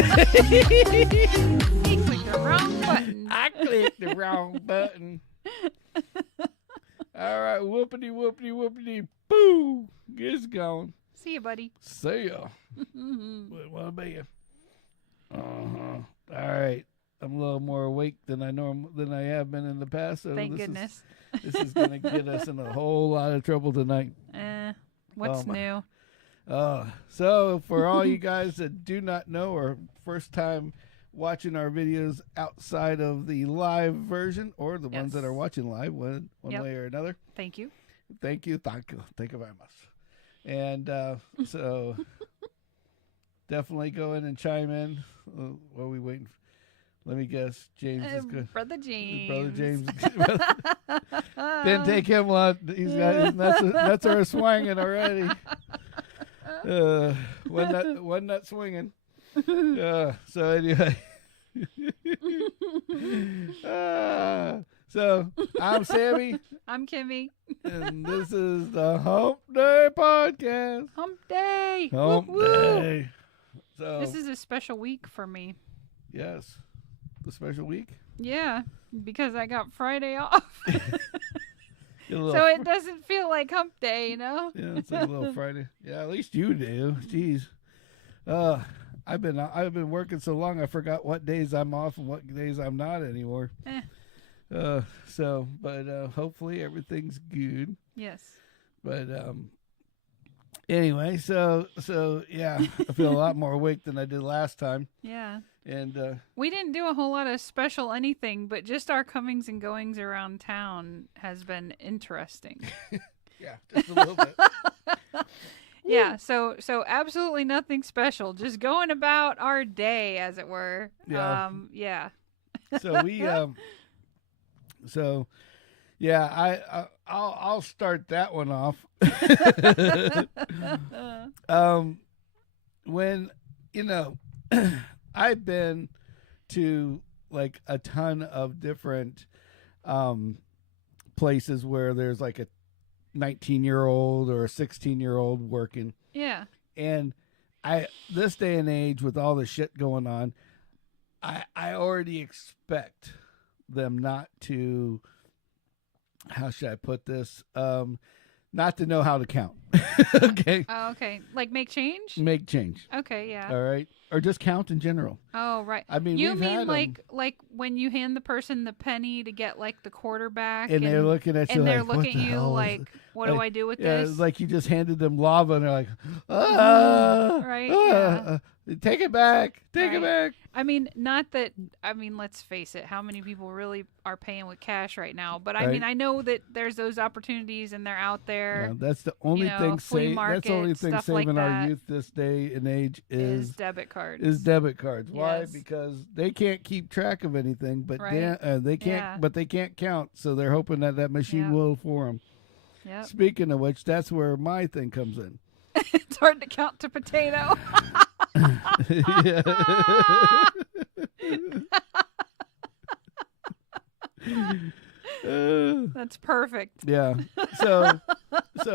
He clicked the wrong button. I clicked the wrong button. All right, whoopity, whoopity, whoopity, boo. It's gone. See you, buddy. See ya. What about you? All right. I'm a little more awake than I have been in the past. So Thank goodness. This is going to get us in a whole lot of trouble tonight. What's new? So for all you guys that do not know or first time watching our videos outside of the live version or the ones that are watching live one way or another. Thank you. Thank you very much. And so definitely go in and chime in. What are we waiting for? Let me guess. James is good. Brother James. Brother James. Didn't take him long. He's got his nuts are swinging already. One nut swinging. So anyway. So I'm Sammy. I'm Kimmy. And this is the Hump Day Podcast. Hump Day. Hump Day. So this is a special week for me. Yes. The special week? Yeah, because I got Friday off. So it doesn't feel like Hump Day, you know? Yeah, it's like a little Friday. Yeah, at least you do. Jeez. I've been working so long I forgot what days I'm off and what days I'm not anymore. But hopefully everything's good. Yes. But anyway, so yeah, I feel a lot more awake than I did last time. Yeah. And we didn't do a whole lot of special anything, but just our comings and goings around town has been interesting. Yeah, just a little bit. Yeah, so absolutely nothing special. Just going about our day, as it were. Yeah. Yeah. So we I'll start that one off. When I've been to like a ton of different places where there's like a 19-year-old or a 16-year-old working. Yeah. And this day and age with all the shit going on, I already expect them not to, how should I put this? Not to know how to count. Okay. Oh, okay. Like make change? Make change. Okay, yeah. All right. Or just count in general. Oh, right. I mean, you we've mean had like when you hand the person the penny to get like the quarter back, and they're looking at you and they're like, looking what at the you hell like, what do I do with this? Yeah, like you just handed them lava, and they're like, right? Yeah. Take it back. Take it back. I mean, not that. I mean, let's face it. How many people really are paying with cash right now? But I mean, I know that there's those opportunities, and they're out there. Yeah, that's the only thing. That's the only thing saving our youth this day and age is debit cards. Why? Yes. Because they can't keep track of anything, but they can't. Yeah. But they can't count, so they're hoping that machine will for them. Yep. Speaking of which, that's where my thing comes in. It's hard to count to potato. That's perfect. Yeah. So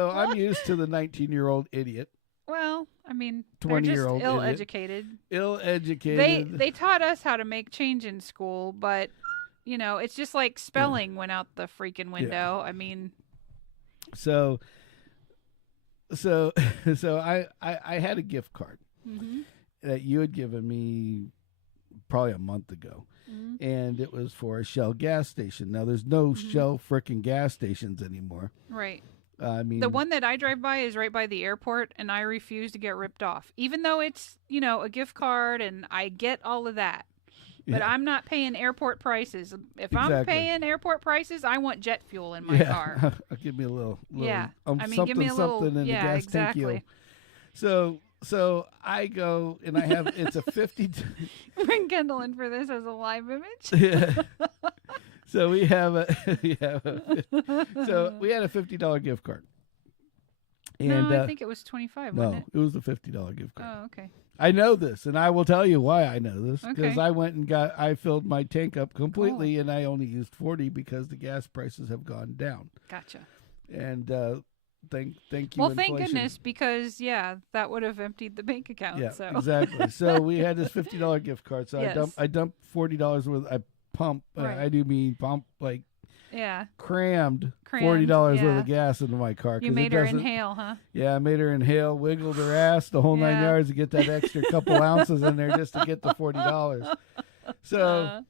I'm used to the 19-year-old idiot. Well, I mean, 20-year-old they're just ill-educated. Ill-educated. They taught us how to make change in school, but it's just like spelling went out the freaking window. I mean, so I had a gift card that you had given me probably a month ago. And it was for a Shell gas station. Now, there's no Shell frickin' gas stations anymore. Right. I mean, the one that I drive by is right by the airport, and I refuse to get ripped off, even though it's a gift card, and I get all of that. But I'm not paying airport prices. If I'm paying airport prices, I want jet fuel in my car. Give me a little give me a little in the gas tank. So I go and I have it's a 50. Bring Kendall in for this as a live image. Yeah. So we had a $50 gift card. And, no, I think it was $25. Wasn't it? It was a $50 gift card. Oh, okay. I know this, and I will tell you why I know this. Because I went and I filled my tank up completely, and I only used 40 because the gas prices have gone down. Gotcha. And thank you. Well, inflation. thank goodness, because that would have emptied the bank account. Yeah, so. exactly. So we had this $50 gift card. So Yes. I dumped $40 worth. I pump. Right. I do mean pump like. Yeah. Crammed $40 yeah. worth of gas into my car. You made her inhale, huh? Yeah, I made her inhale, wiggled her ass the whole 9 yards to get that extra couple ounces in there just to get the $40. So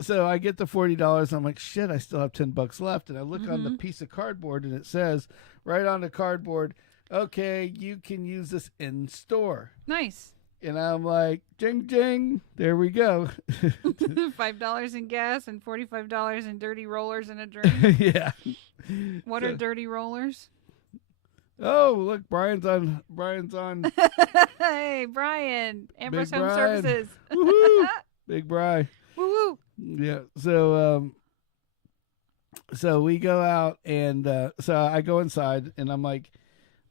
so I get the $40. I'm like, shit, I still have $10 left. And I look on the piece of cardboard and it says right on the cardboard, okay, you can use this in store. Nice. And I'm like, jing, jing, there we go. $5 in gas and $45 in dirty rollers and a drink. Yeah. What are dirty rollers? Oh, look, Brian's on. Hey, Brian. Ambrose Big Home Brian. Services. Woohoo! Big Brian. Woo-woo. Yeah. So we go out and so I go inside and I'm like,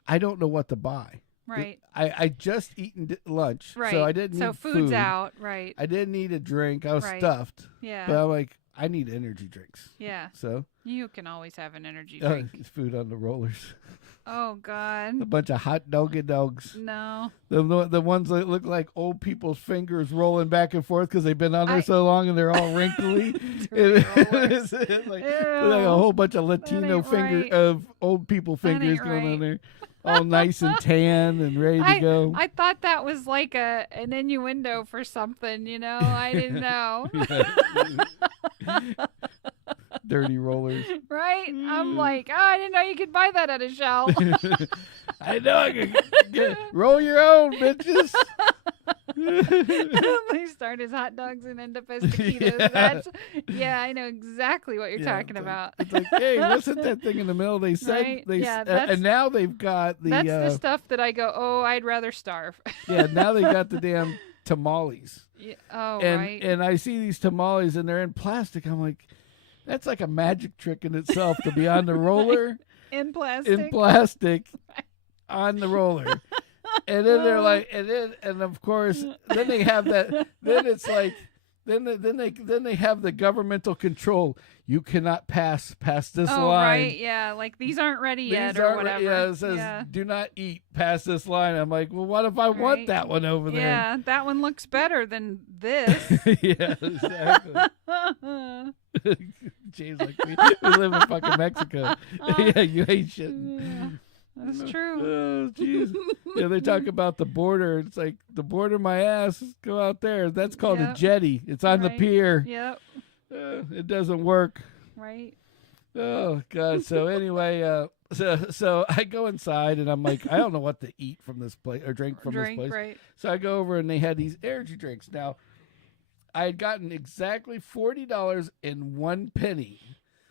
I don't know what to buy. Right. I just eaten lunch, right. so I didn't need food's food. out, right. I didn't need a drink. I was right. stuffed. Yeah. But I'm like, I need energy drinks. Yeah. So you can always have an energy drink. Food on the rollers. Oh, God. A bunch of hot doggy dogs. No. The ones that look like old people's fingers rolling back and forth because they've been on there so long and they're all wrinkly. It's like a whole bunch of Latino of old people fingers going on there. All nice and tan and ready to go. I thought that was like an innuendo for something, I didn't know. Dirty rollers. Right? I'm like, I didn't know you could buy that at a shelf. I know I can roll your own, bitches. They start as hot dogs and end up as taquitos. Yeah. I know exactly what you're talking about. It's like, hey, wasn't that thing in the middle? They said and now they've got the that's the stuff that I go, oh, I'd rather starve. Yeah, now they got the damn tamales. Yeah. Oh, right. And I see these tamales and they're in plastic. I'm like, that's like a magic trick in itself to be on the roller in plastic on the roller. And then they're like, and of course, then they have that. Then it's like, then they have the governmental control. You cannot pass this line. Right, yeah, like these aren't ready yet or whatever. Yeah, it says do not eat past this line. I'm like, well, what if I want that one over there? Yeah, that one looks better than this. Yeah, exactly. James, like we live in fucking Mexico. Yeah, you ain't shit. Yeah. That's true. Oh, jeez. Yeah, they talk about the border. It's like the border, my ass. Go out there. That's called a jetty. It's on the pier. Yep. It doesn't work. Right. Oh God. So anyway, so I go inside and I'm like, I don't know what to eat from this place or drink from this place. Right. So I go over and they had these energy drinks. Now, I had gotten exactly $40.01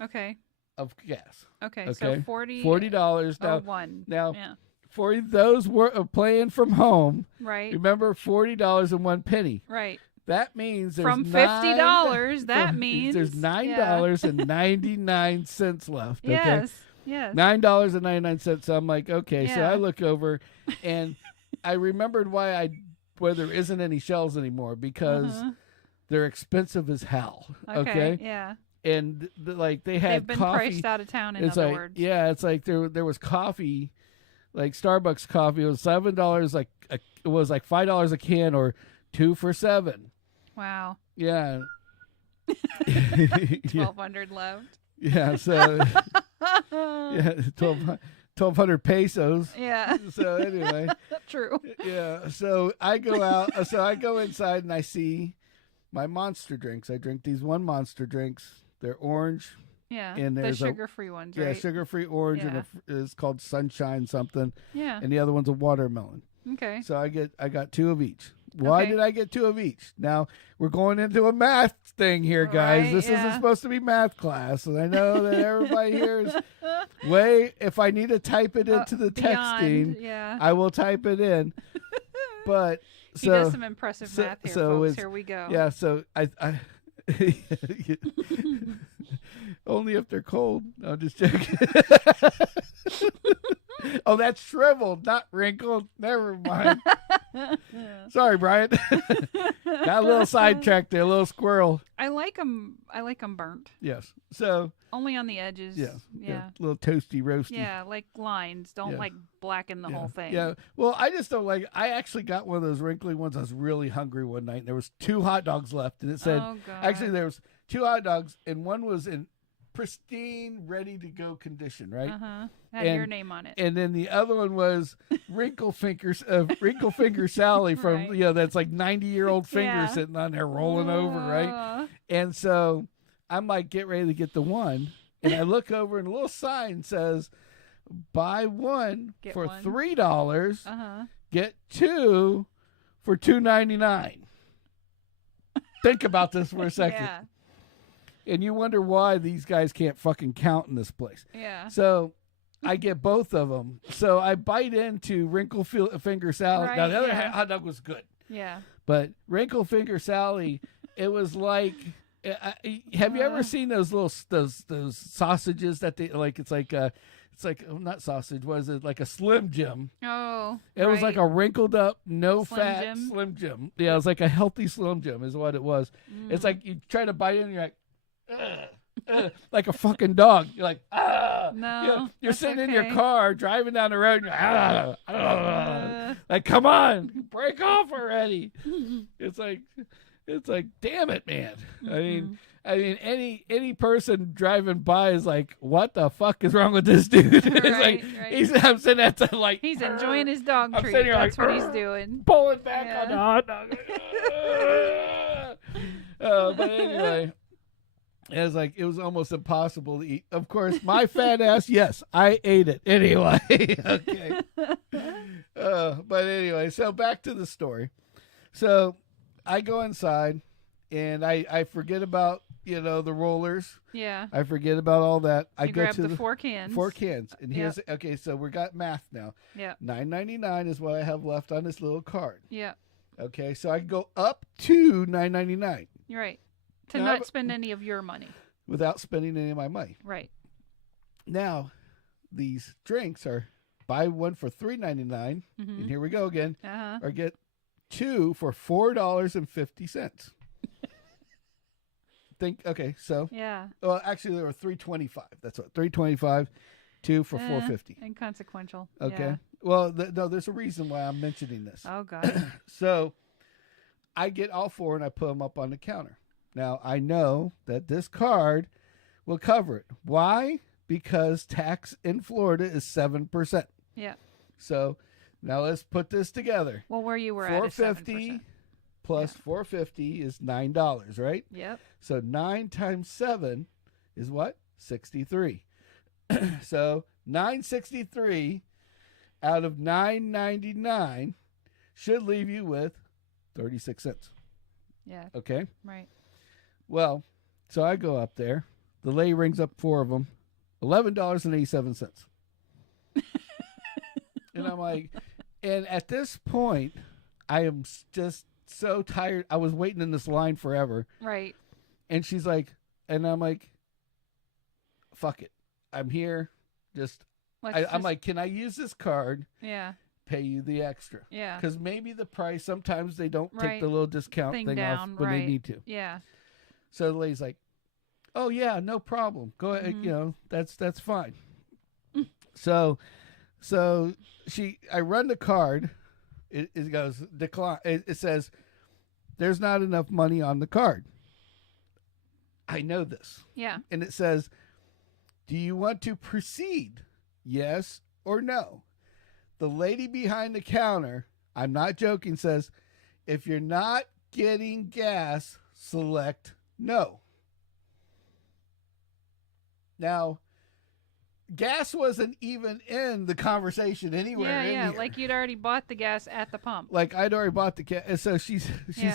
Okay. of gas. Okay, so $40 now. One. Now, for those playing from home, right? Remember $40.01. Right. That means there's from $50. That means there's $9.99 left. Okay? Yes. Yes. $9.99. So I'm like, okay. So I look over, and I remembered why there isn't any shells anymore because they're expensive as hell. Okay. Yeah. And they had They've been coffee. priced out of town. In other words, yeah, it's like there was coffee, like Starbucks coffee. It was $7. It was like $5 a can or 2 for $7. Wow. Yeah. 1,200 left. Yeah. So 1,200 pesos. Yeah. So anyway. True. Yeah. So I go out. So I go inside and I see my monster drinks. I drink these Monster drinks. They're orange. Yeah, and there's the sugar-free ones, right? Yeah, sugar-free orange, and it's called Sunshine something. Yeah. And the other one's a watermelon. Okay. So I got 2 of each. Why did I get 2 of each? Now, we're going into a math thing here, guys. Right, this isn't supposed to be math class, and I know that everybody here is if I need to type it into the texting, I will type it in. But he does some impressive math here, folks. Here we go. Yeah, so I only if they're cold. No, I'm just joking. Oh, that's shriveled, not wrinkled. Never mind. Sorry, Brian. Got a little sidetracked there, a little squirrel. I like them burnt. Yes. So only on the edges. Yeah. Yeah. A little toasty, roasty. Yeah, like lines. Don't like blacken the whole thing. Yeah. Well, I just don't like. I actually got one of those wrinkly ones. I was really hungry one night. And there was 2 hot dogs left, and it said, "Oh God." Actually, there was 2 hot dogs, and one was in pristine, ready to go condition, right? Had your name on it. And then the other one was Wrinkle Finger Sally from that's like 90-year-old finger sitting on there rolling over, right? And so I'm like, get ready to get the one, and I look over and a little sign says, "Buy one for $3, get 2 for $2.99." Think about this for a second. Yeah. And you wonder why these guys can't fucking count in this place. Yeah. So I get both of them. So I bite into Wrinkle Finger Sally. Right, Now, the other hot dog was good. Yeah. But Wrinkle Finger Sally, it was like, have you ever seen those little those sausages that they like? It's like not sausage. What is it? Like a Slim Jim. Oh. It was like a wrinkled up, no Slim fat Jim? Slim Jim. Yeah, it was like a healthy Slim Jim is what it was. It's like you try to bite it and you're like, like a fucking dog. You're like, No, you know, you're sitting in your car driving down the road and you're like, come on, break off already. It's like, damn it, man. I mean, any person driving by is like, what the fuck is wrong with this dude? It's like, I'm sitting at the like, he's enjoying his dog treat. That's what he's doing. Pulling back on the hot dog. But anyway. It was almost impossible to eat. Of course, my fat ass, yes, I ate it anyway. Okay. But anyway, so back to the story. So I go inside and I forget about, the rollers. Yeah. I forget about all that. I go grab to the 4 cans. 4 cans. And here's, okay, so we got math now. Yeah. $9.99 is what I have left on this little card. Yeah. Okay, so I can go up to $9.99. You're right. To not spend any of your money. Without spending any of my money. Right. Now, these drinks are buy one for $3.99, and here we go again, or get 2 for $4.50. Okay, so. Yeah. Well, actually, they were $3.25. That's what, $3.25, 2 for $4.50. Inconsequential. Okay. Yeah. Well, no, there's a reason why I'm mentioning this. Oh, God. So, I get all 4 and I put them up on the counter. Now, I know that this card will cover it. Why? Because tax in Florida is 7%. Yeah. So, now let's put this together. Well, where you were at is 7%. Plus $4.50 is $9, right? Yep. So, 9 times 7 is what? 63. So, $9.63 out of $9.99 should leave you with 36 cents. Yeah. Okay? Right. Well, so I go up there. The lady rings up 4 of them, $11.87. And I'm like, and at this point, I am just so tired. I was waiting in this line forever. Right. And she's like, and I'm like, fuck it. I'm here. I'm like, can I use this card? Yeah. Pay you the extra. Yeah. Because maybe the price, sometimes they don't take the little discount thing down, off when they need to. Yeah. So the lady's like, oh, yeah, no problem. Go ahead. That's fine. So I run the card. It goes, decline. It says, there's not enough money on the card. I know this. Yeah. And it says, do you want to proceed? Yes or no? The lady behind the counter, I'm not joking, says, if you're not getting gas, select no. Now, gas wasn't even in the conversation anywhere. Yeah, like you'd already bought the gas at the pump. Like I'd already bought the gas. And so she's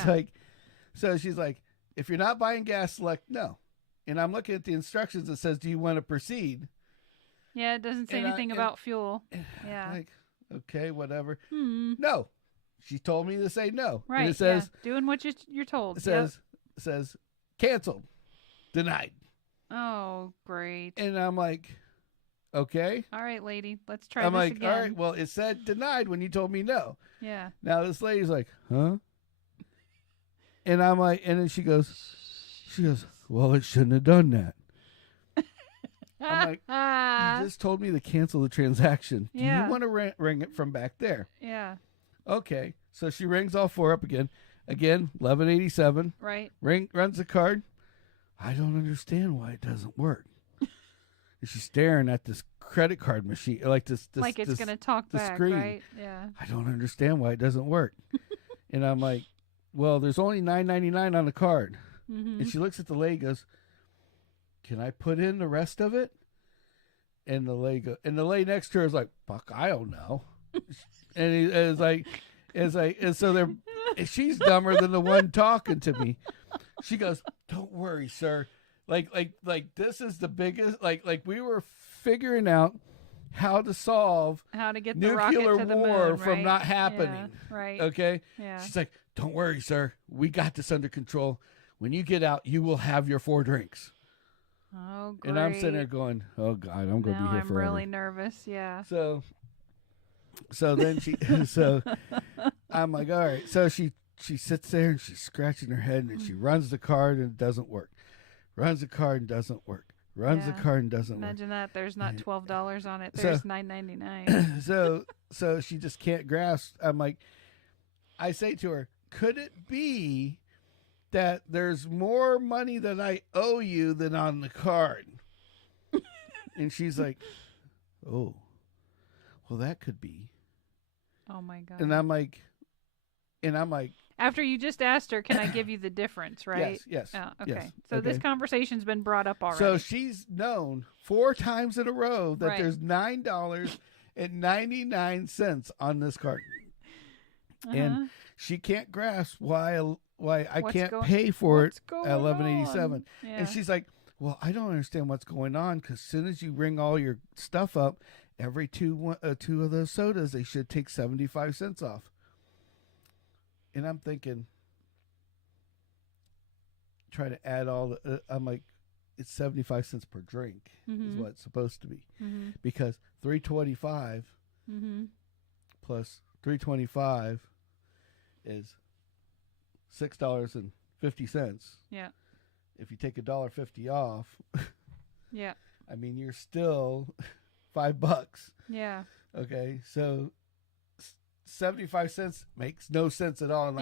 like, if you're not buying gas, select no. And I'm looking at the instructions that says, do you want to proceed? Yeah, it doesn't say anything about fuel. Yeah. Like, okay, whatever. No. She told me to say no. Right. And it says, doing what you're told. It says canceled, denied. Oh, great. And I'm like, Okay. All right, lady. Let's try I'm this like, again. all right, well, it said denied when you told me no. Yeah. Now this lady's like, huh? And I'm like, and then she goes, well, it shouldn't have done that. I'm like, you just told me to cancel the transaction. Do you want to ring it from back there? Yeah. Okay. So she rings all four up again. Again, 1187. Right. Runs the card. I don't understand why it doesn't work. And she's staring at this credit card machine, like it's going to talk back, screen. right? Yeah. I don't understand why it doesn't work. And I'm like, well, there's only $9.99 on the card. Mm-hmm. And she looks at the lady, goes, can I put in the rest of it? And the lady next to her is like, fuck, I don't know. And she's dumber than the one talking to me. She goes, don't worry, sir. Like this is the biggest, like we were figuring out how to get the nuclear rocket to the war moon, from right? not happening. Yeah, right. Okay. Yeah. She's like, don't worry, sir. We got this under control. When you get out, you will have your 4 drinks. Oh, great. And I'm sitting there going, oh God, I'm going to be here forever. I'm really nervous. Yeah. So then I'm like, all right. So she sits there and she's scratching her head and she runs the card and it doesn't work. Runs the card and doesn't work. Runs the card and doesn't work. Imagine that. There's not $12 on it. There's $9.99. So she just can't grasp. I'm like, I say to her, could it be that there's more money that I owe you than on the card? And she's like, oh, well, that could be. Oh my God. And I'm like, after you just asked her, can I give you the difference, right? Yes. Oh, okay. Yes, so okay. this conversation's been brought up already. So she's known 4 times in a row that Right. there's $9.99 on this card. And she can't grasp why I can't pay for it at 1187. Yeah. And she's like, well, I don't understand what's going on, because as soon as you ring all your stuff up, every two of those sodas, they should take 75 cents off. And I'm thinking, try to add all the, I'm like, it's 75 cents per drink is what it's supposed to be. Mm-hmm. Because $3.25 plus $3.25 is $6.50. Yeah. If you take $1.50 off, yeah. I mean, you're still $5. Yeah. Okay, so 75 cents makes no sense at all,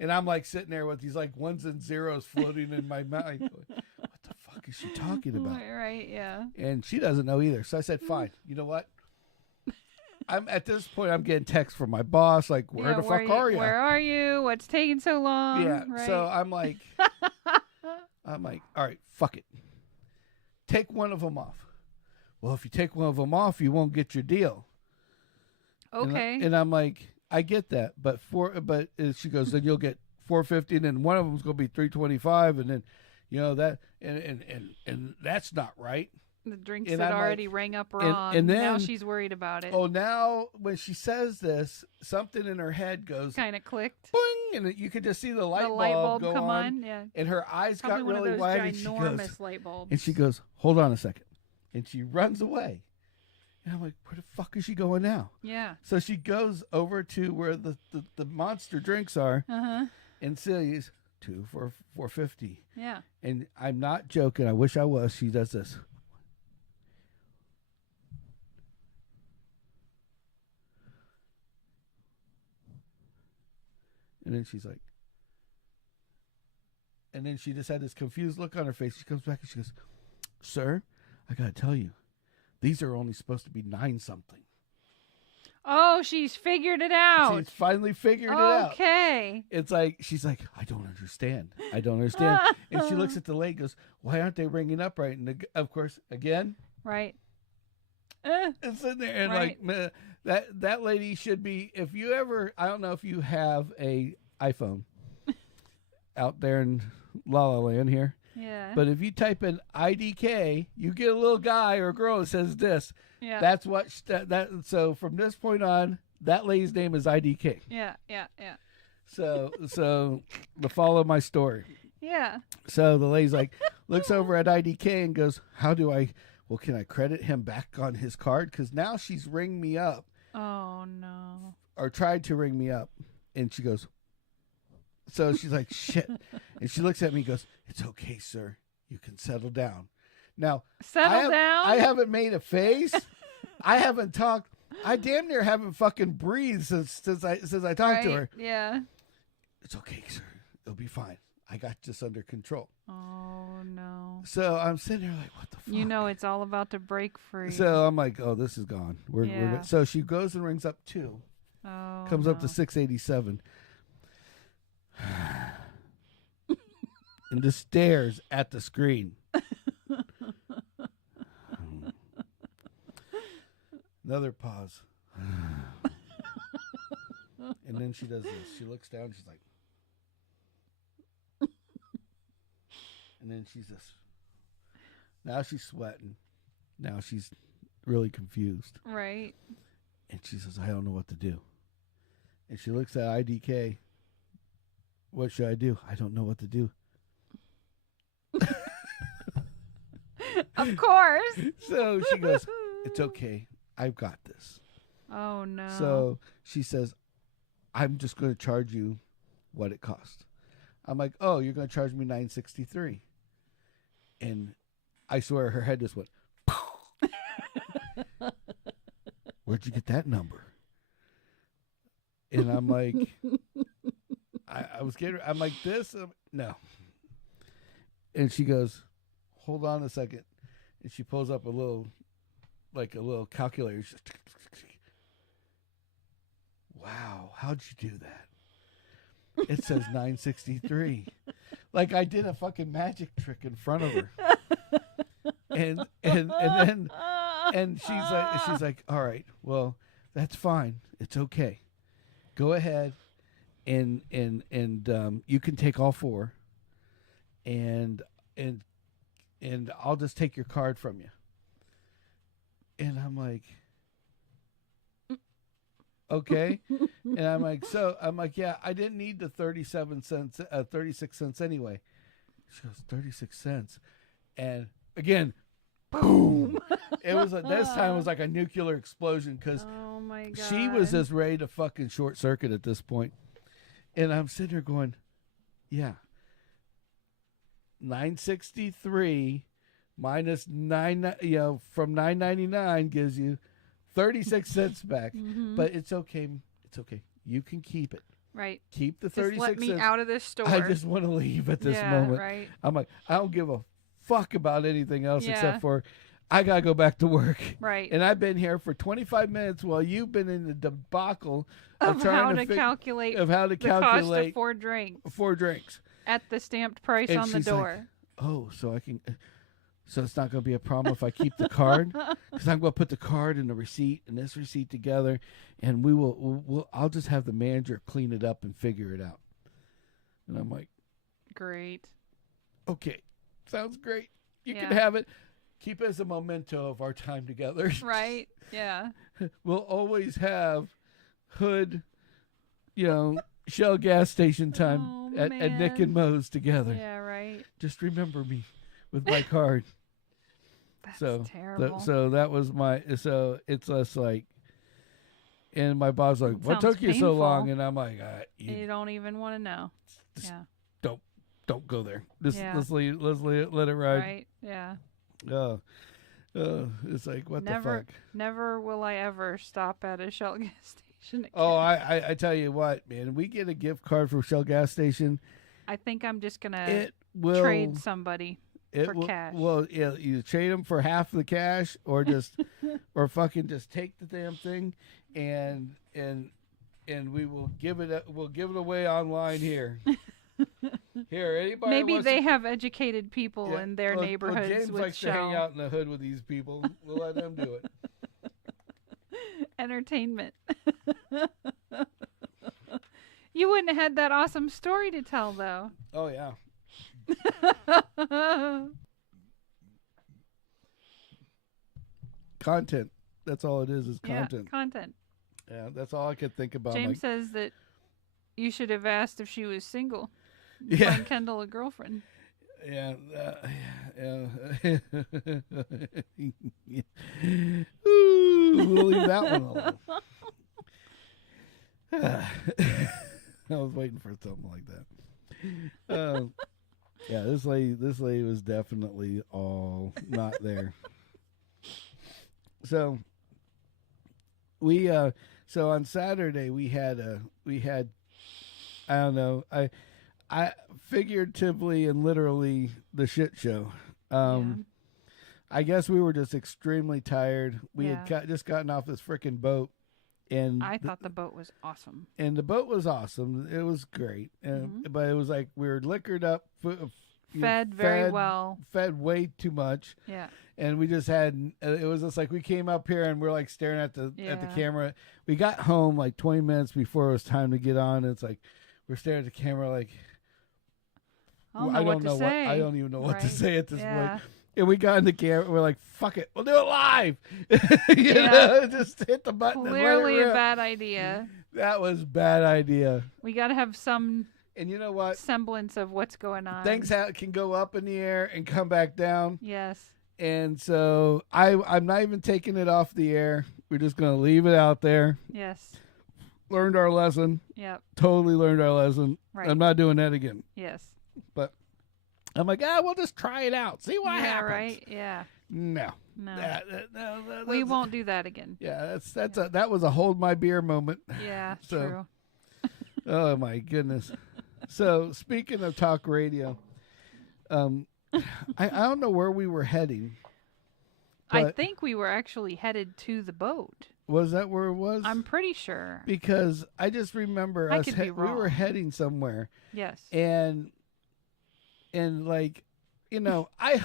and I'm like sitting there with these like ones and zeros floating in my mind. What the fuck is she talking about? Right. Yeah. And she doesn't know either. So I said, fine. You know what? I'm at this point. I'm getting texts from my boss, like, where the fuck are you? Where are you? What's taking so long? Yeah. Right? So I'm like, all right, fuck it. Take one of them off. Well, if you take one of them off, you won't get your deal. Okay. And I'm like, I get that, but she goes, then you'll get $4.50, and then one of them's gonna be $3.25, and then, that, and that's not right. The drinks that already rang up wrong. And then, now she's worried about it. Oh, now when she says this, something in her head goes kind of clicked. Boing, and you could just see the light bulb go come on. Yeah. And her eyes Probably got really wide. And ginormous light bulbs. And she goes, hold on a second, and she runs away. And I'm like, where the fuck is she going now? Yeah. So she goes over to where the monster drinks are, and sees 2 for $4.50. Yeah. And I'm not joking. I wish I was. She does this. And then she's like, and then she just had this confused look on her face. She comes back and she goes, sir, I got to tell you, these are only supposed to be 9-something. Oh, she's figured it out. She's finally figured it out. Okay. It's like, she's like, I don't understand. And she looks at the lady and goes, why aren't they ringing up right? And of course, again. Right. It's in there. And right. like, that lady should be, if you ever, I don't know if you have a iPhone out there in La La Land here. Yeah. But if you type in IDK, you get a little guy or a girl that says this. Yeah. That's what so from this point on, that lady's name is IDK. Yeah. So to follow my story. Yeah. So the lady's like looks over at IDK and goes, well, can I credit him back on his card? Because now she's ringed me up. Oh, no. Or tried to ring me up. And she goes, so she's like, shit. And she looks at me and goes, it's okay, sir. You can settle down. Now, down? I haven't made a face. I haven't talked. I damn near haven't fucking breathed since I talked to her. Yeah. It's okay, sir. It'll be fine. I got this under control. Oh, no. So I'm sitting there like, what the fuck? You know it's all about to break free. So I'm like, oh, this is gone. We're so she goes and rings up 2. Oh, comes up to 687. And just stares at the screen. Another pause. And then she does this. She looks down. She's like, and then she's just, now she's sweating. Now she's really confused. Right. And she says, I don't know what to do. And she looks at IDK. What should I do? I don't know what to do. Of course. So she goes, it's okay. I've got this. Oh, no. So she says, I'm just going to charge you what it costs. I'm like, oh, you're going to charge me $963. And I swear her head just went, where'd you get that number? And I'm like, I was getting, I'm like this. No. And she goes, hold on a second. And she pulls up a little calculator. She's like, wow, how'd you do that? It says 963. Like I did a fucking magic trick in front of her. And then she's like, all right, well, that's fine. It's okay. Go ahead and you can take all 4 and I'll just take your card from you. And I'm like, okay. And I'm like, yeah, I didn't need the 36 cents anyway. She goes, 36 cents. And again, boom. It was this time it was like a nuclear explosion because oh my God. She was just ready to fucking short circuit at this point. And I'm sitting there going, yeah. 963 minus from $9.99 gives you 36 cents back. Mm-hmm. But it's okay. It's okay. You can keep it. Right. Keep the just 36 let me cents. out of this store. I just want to leave at this moment. Right. I'm like, I don't give a fuck about anything else except for I got to go back to work. Right. And I've been here for 25 minutes while you've been in the debacle of how to calculate the cost of 4 drinks. 4 drinks. At the stamped price and on the door. Like, oh, so it's not going to be a problem if I keep the card? Because I'm going to put the card and the receipt and this receipt together, and I'll just have the manager clean it up and figure it out. And I'm like, great. Okay, sounds great. You can have it. Keep it as a memento of our time together. Right, yeah. We'll always have Hood, Shell gas station time at Nick and Mo's together. Yeah, right. Just remember me with my card. That's terrible. So that was so it's just like, and my boss like, what took you so long? And I'm like, you don't even want to know. Yeah. Don't go there. Let's let it ride. Right. Yeah. It's like, what the fuck? Never will I ever stop at a Shell gas station again. Oh, I tell you what, man. We get a gift card from Shell gas station. I think I'm just gonna trade somebody for cash. Well, you trade them for half the cash, or just, or fucking just take the damn thing, and we will give it. We'll give it away online here. Here, anybody? Maybe they have educated people in their neighborhoods James with likes Shell. to hang out in the hood with these people. We'll let them do it. Entertainment. You wouldn't have had that awesome story to tell, though. Oh, yeah. Content. That's all it is content. Yeah, content. Yeah, that's all I could think about. James says that you should have asked if she was single. Yeah. Find Kendall a girlfriend. Yeah. Ooh, we'll leave that one alone. I was waiting for something like that. Yeah, this lady was definitely all not there. So so on Saturday we had I don't know, I figuratively and literally the shit show. I guess we were just extremely tired. We had just gotten off this freaking boat. And I thought the boat was awesome. And the boat was awesome. It was great. But it was like we were liquored up, fed very well. Fed way too much. Yeah. And we just had, it was just like we came up here and we're like staring at the camera. We got home like 20 minutes before it was time to get on. And it's like we're staring at the camera like, I don't even know what to say at this point. And we got in the camera. We're like, "Fuck it, we'll do it live." you know, just hit the button. Clearly a bad idea. That was bad idea. We got to have some. And you know what? Semblance of what's going on. Things can go up in the air and come back down. Yes. And so I'm not even taking it off the air. We're just gonna leave it out there. Yes. Learned our lesson. Yep. Totally learned our lesson. Right. I'm not doing that again. Yes. But I'm like, we'll just try it out. See what happens. Right? Yeah. No. We won't do that again. Yeah, that was a hold my beer moment. Yeah, true. Oh my goodness. So speaking of talk radio, I don't know where we were heading. I think we were actually headed to the boat. Was that where it was? I'm pretty sure. Because I just remember we were heading somewhere. Yes. And like, you know, I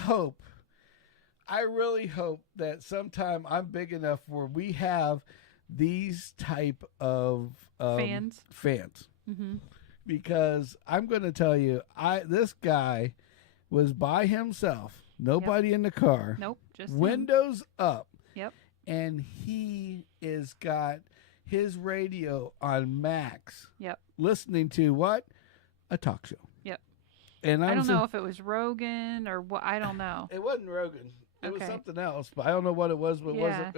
really hope that sometime I'm big enough where we have these type of fans. Mm-hmm. Because I'm going to tell you, this guy was by himself, nobody in the car. Nope, just windows him. up. Yep. And he is got his radio on max. Yep. Listening to what? A talk show. Yep. And I don't know if it was Rogan or what. I don't know. It wasn't Rogan. It was something else, but I don't know what it was. But it wasn't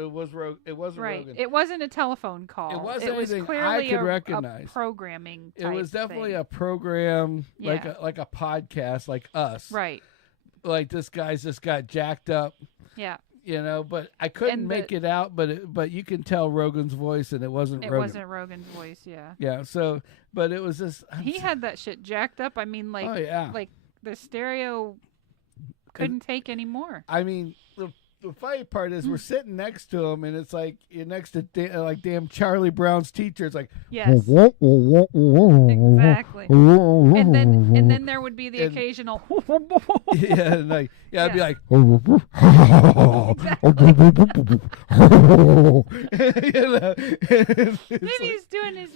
Rogan. It wasn't a telephone call. It wasn't anything clearly I could recognize. A programming. It was definitely a program, like a podcast, like us. Right. Like this guy's just got jacked up. Yeah. You know, but I couldn't make it out. But you can tell Rogan's voice, and it wasn't Rogan. It wasn't Rogan's voice. Yeah. Yeah. So, but it was just. He had that shit jacked up. I mean, like, like the stereo couldn't take anymore. I mean, the funny part is we're sitting next to him, and it's like you're next to like damn Charlie Brown's teacher. It's like yes, exactly. And then there would be the occasional I'd be like maybe he's doing his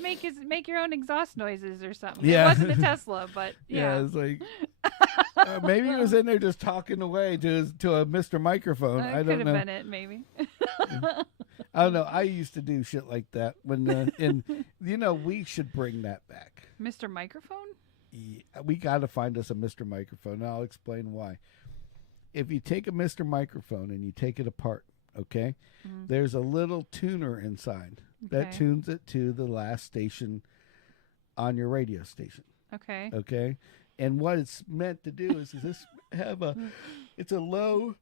make your own exhaust noises or something. Yeah. It wasn't a Tesla, but it's like maybe he was in there just talking away to a Mr. Microphone. I don't know. Could have been it, maybe. I don't know. I used to do shit like that when, and you know, we should bring that back. Mr. Microphone? Yeah, we got to find us a Mr. Microphone, and I'll explain why. If you take a Mr. Microphone and you take it apart, okay, there's a little tuner inside that tunes it to the last station on your radio station. Okay. Okay. And what it's meant to do is this have it's a low,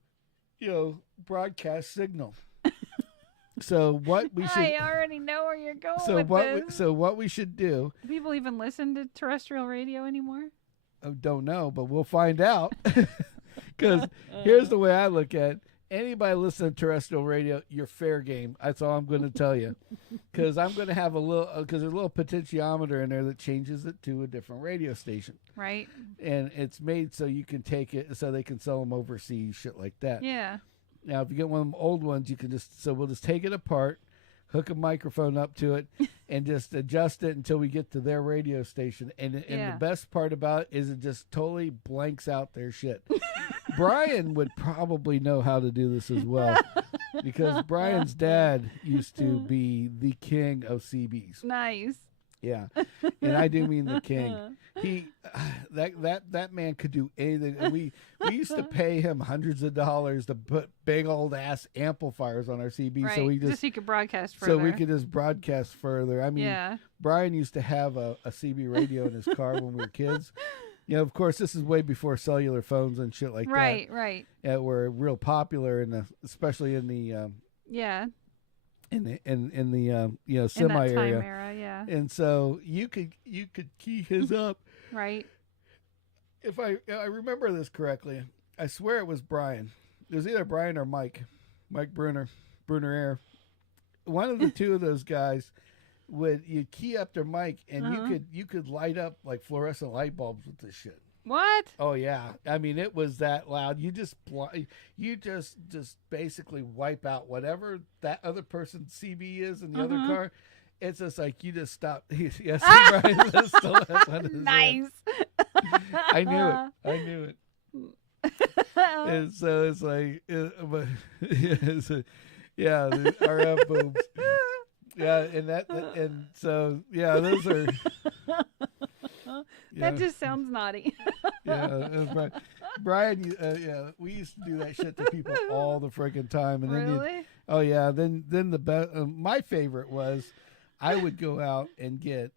broadcast signal. So what we should I already know where you're going with this. So what we should do. Do people even listen to terrestrial radio anymore? I don't know, but we'll find out. Because here's the way I look at it. Anybody listening to terrestrial radio, you're fair game. That's all I'm going to tell you. Because I'm going to have because there's a little potentiometer in there that changes it to a different radio station. Right. And it's made so you can take it, so they can sell them overseas, shit like that. Yeah. Now, if you get one of them old ones, we'll just take it apart, hook a microphone up to it, and just adjust it until we get to their radio station. And the best part about it is it just totally blanks out their shit. Brian would probably know how to do this as well, because Brian's dad used to be the king of CBs. Nice. Yeah, and I do mean the king. He, that man could do anything. And we used to pay him hundreds of dollars to put big old ass amplifiers on our CB, right. so we just so you could broadcast further. So we could just broadcast further. I mean, Brian used to have a CB radio in his car when we were kids. You know, of course, this is way before cellular phones and shit like that. Right. That were real popular especially in the in the you know, semi in that area. Time era, yeah. And so you could key his up. Right. If I remember this correctly, I swear it was Brian. It was either Brian or Mike Bruner Air. One of the two of those guys you'd key up their mic and you could light up like fluorescent light bulbs with this shit. What? Oh yeah, I mean it was that loud. You just basically wipe out whatever that other person's CB is in the other car. It's just like you just stop. Yes, Brian, that's the last one. Nice. I knew it. And so it's like, the RF boobs. Yeah, and so those are. That just sounds naughty. Yeah, Brian. We used to do that shit to people all the freaking time, and really? Then the best. My favorite was, I would go out and get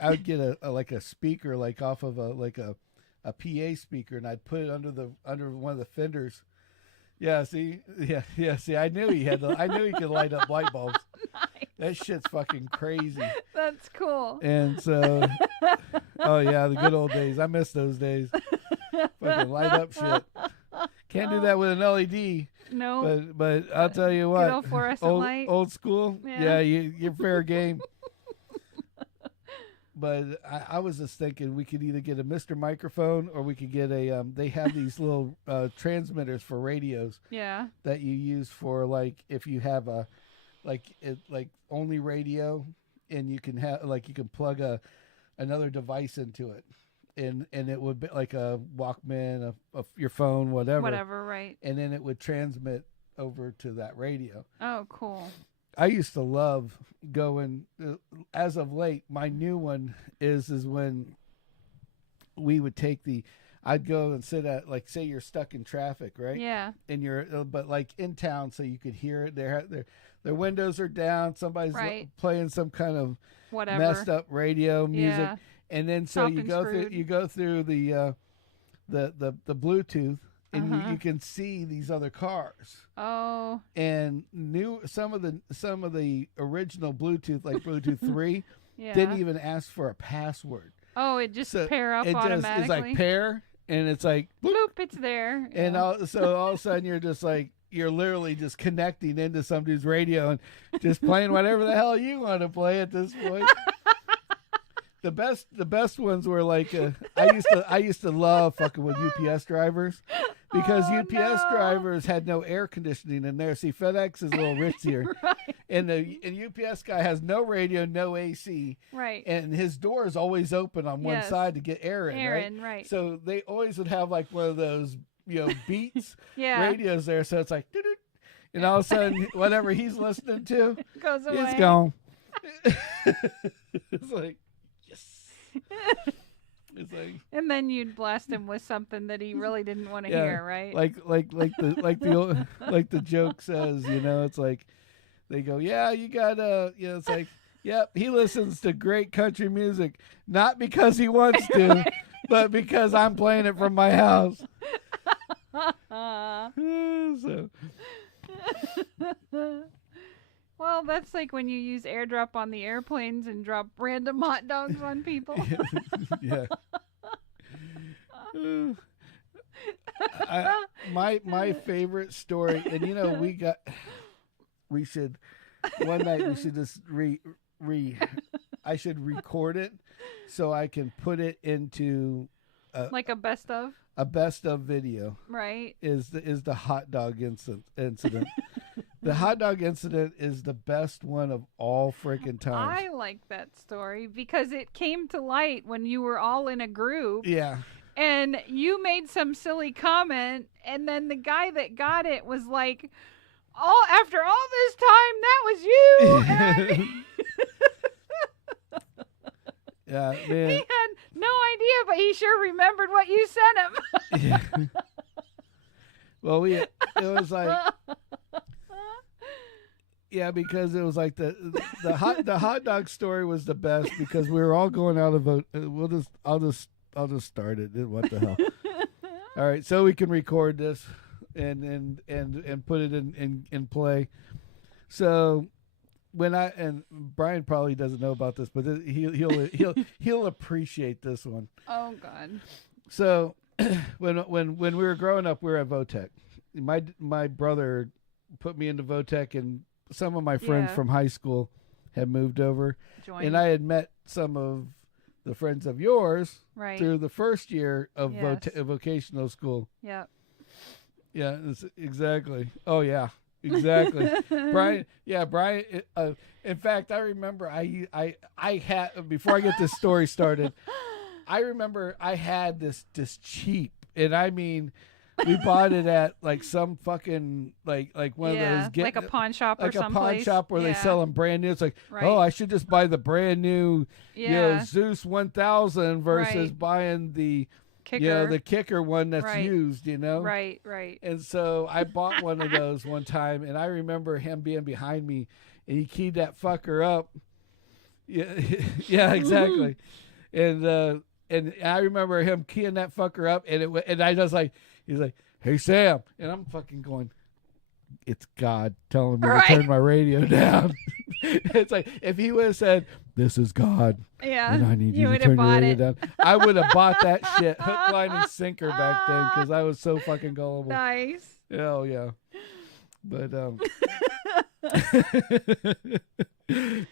I would get a speaker like off of a PA speaker, and I'd put it under one of the fenders. Yeah, see, see. I knew he could light up light bulbs. Nice. That shit's fucking crazy. That's cool. And so, the good old days. I miss those days. Fucking light up shit. Can't do that with an LED. No. But I'll tell you what. Good old fluorescent light. Old school. Yeah, you're fair game. But I was just thinking we could either get a Mr. Microphone or we could get they have these little transmitters for radios. Yeah. That you use for like if you have a only radio, and you can have you can plug another device into it, and it would be like a Walkman, your phone, whatever, right? And then it would transmit over to that radio. Oh, cool. I used to love going. As of late, my new one is when we would take I'd go and sit at, like, say you're stuck in traffic, right? Yeah. And but like in town, so you could hear it. Their windows are down. Somebody's playing some kind of whatever messed up radio music, yeah. And then so you go through the Bluetooth. And you can see these other cars. Oh. And some of the original Bluetooth, like Bluetooth 3, didn't even ask for a password. Oh, it just pair up automatically. It's like pair, and it's like bloop, it's there. Yeah. And so all of a sudden you're just like, you're literally just connecting into somebody's radio and just playing whatever the hell you want to play at this point. The best ones were like I used to love fucking with UPS drivers, because UPS drivers had no air conditioning in there. See, FedEx is a little richier, right. And UPS guy has no radio, no AC, right? And his door is always open on one side to get air in, right? So they always would have like one of those Beats radios there. So it's like, and all of a sudden, whatever he's listening to goes away. It's gone. It's like. It's like, and then you'd blast him with something that he really didn't want to hear, right? Like the joke says, it's like they go, yeah, you gotta, it's like, yep, he listens to great country music, not because he wants to, but because I'm playing it from my house. So. Well, that's like when you use AirDrop on the airplanes and drop random hot dogs on people. Yeah. My favorite story, and we should just I should record it so I can put it into like a best of video. Right. Is the hot dog incident. The hot dog incident is the best one of all freaking times. I like that story because it came to light when you were all in a group. Yeah. And you made some silly comment, and then the guy that got it was like, after all this time, that was you. Yeah, He man. had no idea, but he sure remembered what you sent him. Yeah. Well, it was like, yeah, because it was like the hot dog story was the best because we were all going out of vote. I'll just start it. What the hell? All right, so we can record this and put it in play. So and Brian probably doesn't know about this, but he'll appreciate this one. Oh God. So when we were growing up, we were at Votech. My brother put me into Votech, and some of my friends from high school had moved over. And I had met some of the friends of yours through the first year of vocational school. Yeah. Yeah, exactly. Oh, yeah, exactly. Brian. In fact, I remember I had, before I get this story started, I remember I had this cheap, and I mean, we bought it at like some fucking like one of those like a pawn shop like or some a pawn place. shop where they sell them brand new. It's like, oh, I should just buy the brand new, Zeus 1000 versus buying the kicker. The kicker one that's used. Right. And so I bought one of those one time, and I remember him being behind me, and he keyed that fucker up. Yeah, exactly. And I remember him keying that fucker up, and I just like. He's like, hey, Sam. And I'm fucking going, it's God telling me to turn my radio down. It's like, if he would have said, this is God. Yeah. And I need you to turn your radio down. I would have bought that shit hook, line, and sinker back then because I was so fucking gullible. Nice. Oh, yeah. But,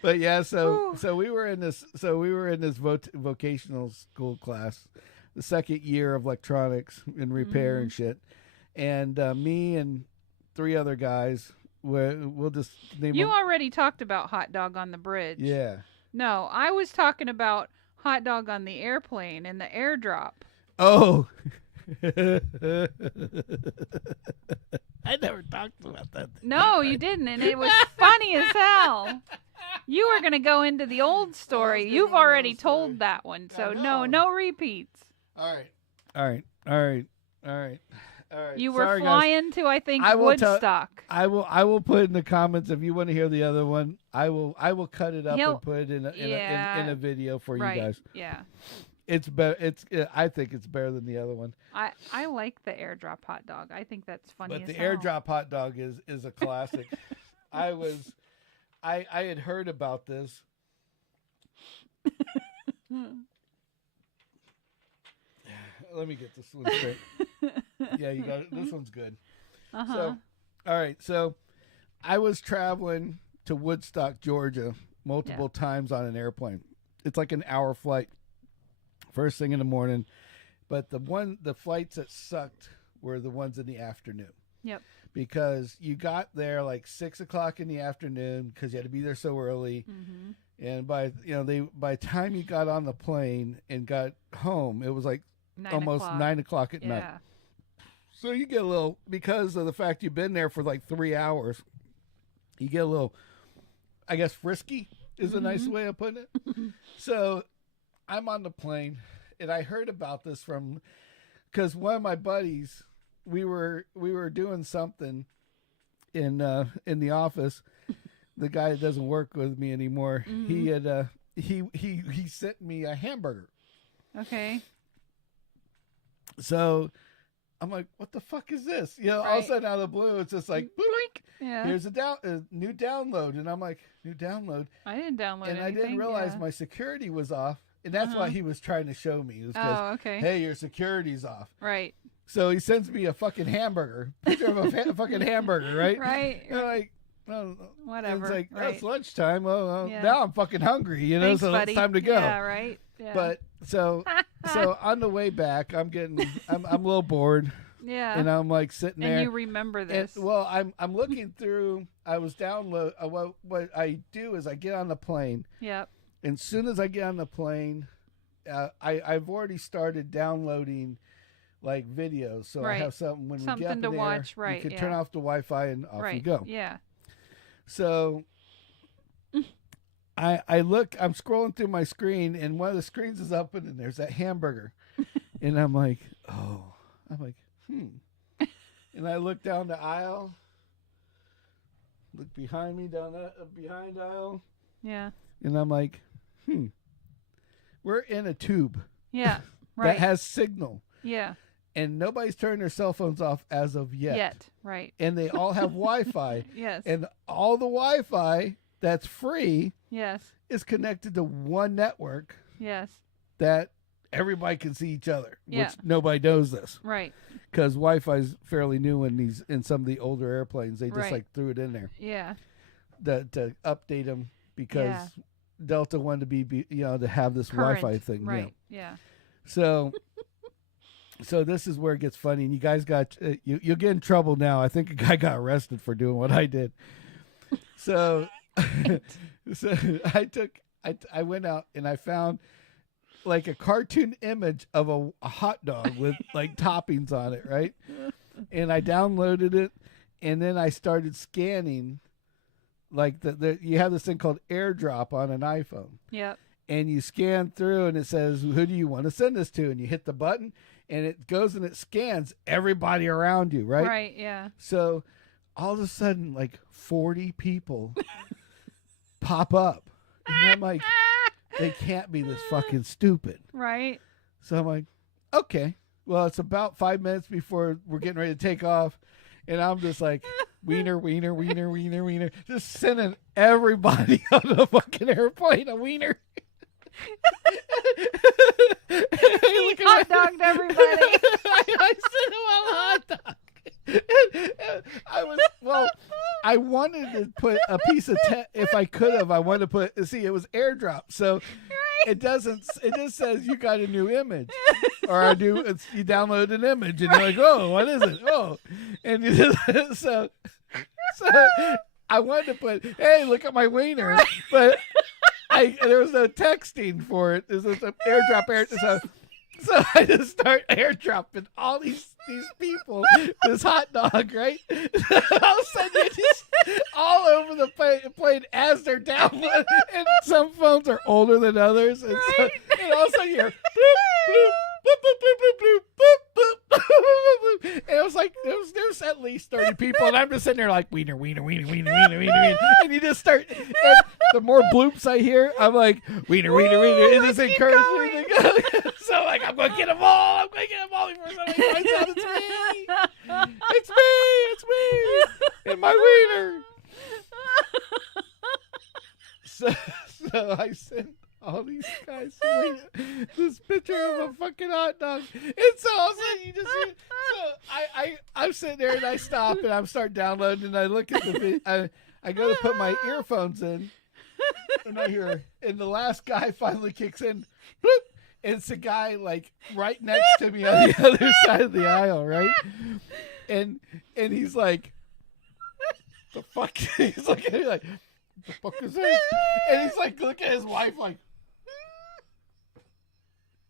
but yeah, so we were in this vocational school class, the second year of electronics and repair and shit, and me and 3 other guys. We'll just name You them. already talked about hot dog on the bridge. Yeah. No, I was talking about hot dog on the airplane and the airdrop. Oh. I never talked about that. No, you didn't, and it was funny as hell. You were going to go into the old story. You've already told that one, so no repeats. All right. You were flying to, I think, Woodstock. I will put in the comments if you want to hear the other one. I will cut it up and put it in a video for you guys. Yeah. It's better. I think it's better than the other one. I like the airdrop hot dog. I think that's funny. But the airdrop hot dog is a classic. I had heard about this. Let me get this one straight. Yeah, you got it. This one's good. So, all right. So, I was traveling to Woodstock, Georgia, multiple times on an airplane. It's like an hour flight. First thing in the morning, but the flights that sucked were the ones in the afternoon. Yep. Because you got there like 6 o'clock in the afternoon because you had to be there so early, and by the time you got on the plane and got home, it was like almost 9 o'clock at night. So you get a little, because of the fact you've been there for like 3 hours, you get a little, I guess, frisky is a nice way of putting it. So I'm on the plane, and I heard about this because one of my buddies, we were doing something in the office. The guy that doesn't work with me anymore, he had he sent me a hamburger. Okay. So I'm like, what the fuck is this? All of a sudden out of the blue, it's just like, blink. Yeah. Here's a new download, and I'm like, new download. I didn't download anything. And I didn't realize my security was off. And that's what he was trying to show me. It was okay. Hey, your security's off. Right. So he sends me a fucking hamburger. Picture of a fucking hamburger, right? Right. And I'm like, whatever. It's like, it's lunchtime. Now I'm fucking hungry, Thanks, so buddy. it's time to go. Yeah, right. Yeah. But so on the way back, I'm a little bored. Yeah. And I'm like sitting there. And you remember this. And, I'm looking through, I was what I do is I get on the plane. Yep. And as soon as I get on the plane, I've already started downloading like videos, so I have something when we get up in to the watch. Air, right? You can turn off the Wi-Fi and off you go. Yeah. So I look, I'm scrolling through my screen, and one of the screens is open, and there's that hamburger. And I'm like, And I look down the aisle, look behind me, down the behind aisle. Yeah. And I'm like, we're in a tube. Yeah, right. That has signal. Yeah. And nobody's turned their cell phones off as of yet. Right. And they all have Wi-Fi. Yes. And all the Wi-Fi that's free yes. is connected to one network. Yes. That everybody can see each other, yeah. which nobody knows this. Right. Because Wi-Fi is fairly new in some of the older airplanes. They just right. like threw it in there. Yeah. To update them because Delta wanted to be to have this current. Wi-Fi thing. Right. Yeah. So this is where it gets funny, and you guys got you'll get in trouble now. I think a guy got arrested for doing what I did. So, I went out and I found like a cartoon image of a hot dog with like toppings on it, right? And I downloaded it, and then I started scanning. Like you have this thing called AirDrop on an iPhone. Yep. And you scan through, and it says, "Who do you want to send this to?" And you hit the button, and it goes and it scans everybody around you, right? Right. Yeah. So all of a sudden, like 40 people pop up, and I'm like, they can't be this fucking stupid, right? So I'm like, okay, well, it's about 5 minutes before we're getting ready to take off, and I'm just like, wiener, wiener, wiener, wiener, wiener, just sending everybody on the fucking airplane a wiener. Hot dogged everybody. I sent him a hot dog. I wanted to put a piece of if I could have. I wanted to put. See, it was AirDrop, so it doesn't. It just says you got a new image, or you download an image, and you're like, oh, what is it? Oh, and you just, so I wanted to put, hey, look at my wiener, but there was no texting for it. There's an AirDrop. So I just start airdropping all these people this hot dog, right? All of a sudden, you're just all over the plane as they're downloading, and some phones are older than others, and, right. And all of a sudden you're bloop, bloop, boop, boop, boop, bloop, boop, boop, boop. And it was like there's at least 30 people, and I'm just sitting there like wiener, wiener, wiener, wiener, wiener, wiener, wiener, and you just start. And the more bloops I hear, I'm like wiener, wiener, wiener. It just encourages me to go. So like I'm gonna get them all. I'm gonna get them all before somebody finds out it's me. It's me, and my wiener. So I sent all these guys this picture of a fucking hot dog, and so all of a sudden you just see, I'm sitting there and I stop and I'm start downloading and I look at the video. I go to put my earphones in, and I hear, and the last guy finally kicks in, bloop, and it's a guy like right next to me on the other side of the aisle, right? And he's like, the fuck? He's looking at me like, the fuck is this? And he's like, look at his wife like,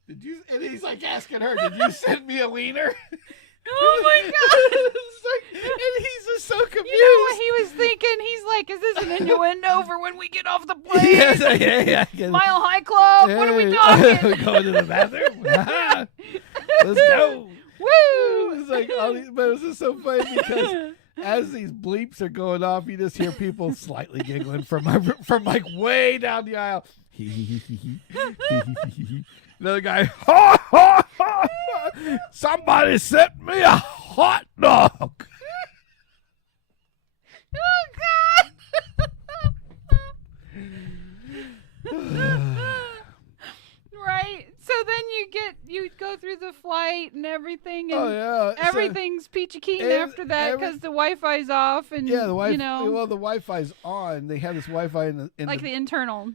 did you? And he's like asking her, did you send me a wiener? Oh my god! And he's just so confused. You know what he was thinking? He's like, is this an innuendo for when we get off the plane? Yes, yeah. Mile High Club? What are we talking? We going to the bathroom? Let's go. Woo! It's like all these, but it was just so funny because as these bleeps are going off, you just hear people slightly giggling from like way down the aisle. Another guy, somebody sent me a hot dog. Oh God! Right. So then you go through the flight and everything, and everything's peachy keen after that because the Wi-Fi's off, and the Wi-Fi. Well, the Wi-Fi's on. They have this Wi-Fi in the internal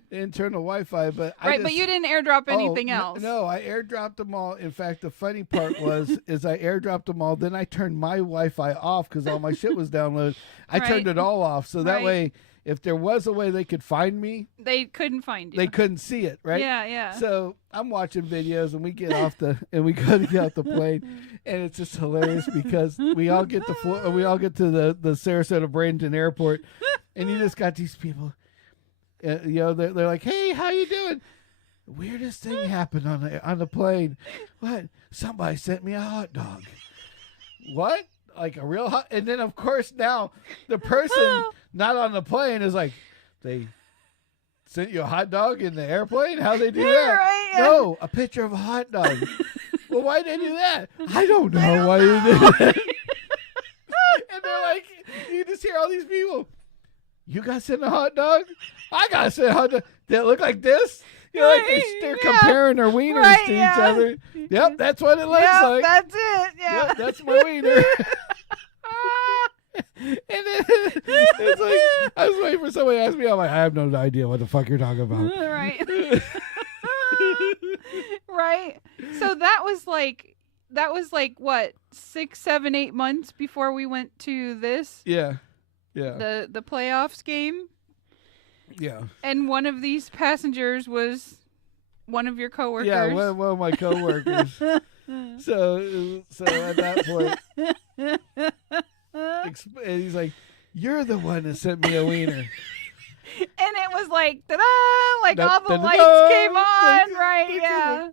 Wi-Fi, but but you didn't airdrop anything else. No, I airdropped them all. In fact, the funny part is I airdropped them all. Then I turned my Wi-Fi off because all my shit was downloaded. I turned it all off, so that way, if there was a way they could find me, they couldn't find you. They couldn't see it, right? Yeah. So I'm watching videos, and we get off we go to get off the plane, and it's just hilarious because we all get to the Sarasota Bradenton Airport, and you just got these people. they're like, "Hey, how you doing?" Weirdest thing happened on the plane. What? Somebody sent me a hot dog. What? Like a real hot? And then of course now the person not on the plane is like, they sent you a hot dog in the airplane? How'd they do that? Right, yeah. No, a picture of a hot dog. Well, why'd they do that? I don't know why you did that. And they're like, you just hear all these people. You got sent a hot dog? I got sent a hot dog. That look like this? Like they're comparing their wieners to each other. Yep, that's what it looks like. That's it. Yeah, yep, that's my wiener. And then it's like, I was waiting for somebody to ask me. I'm like, I have no idea what the fuck you're talking about. Right. Right. So that was like what, 6, 7, 8 months before we went to this. Yeah. Yeah. The playoffs game. Yeah. And one of these passengers was one of your coworkers. Yeah, one of my coworkers. So at that point, and he's like, "You're the one that sent me a wiener." And it was like, ta-da! Like all the lights came on, right? Yeah.